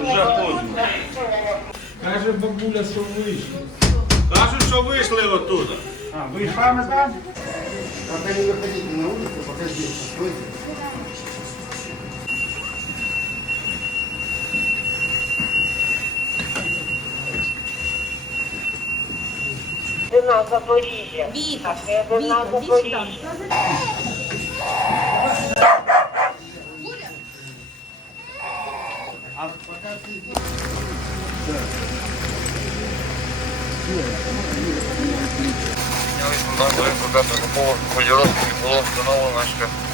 Уже поздно. Каже бабуля, що вийшли. Кажуть, що вийшли оттуда. А, ви саме там? Пока не выходите на улицу, пока здесь постойте. Вина Запоріжжя. Віка, Це вина Віка, Запоріжжя. А пока все здесь. Піднялись на будинку п'ятого поверху, кольоровки було встановлено, що може бути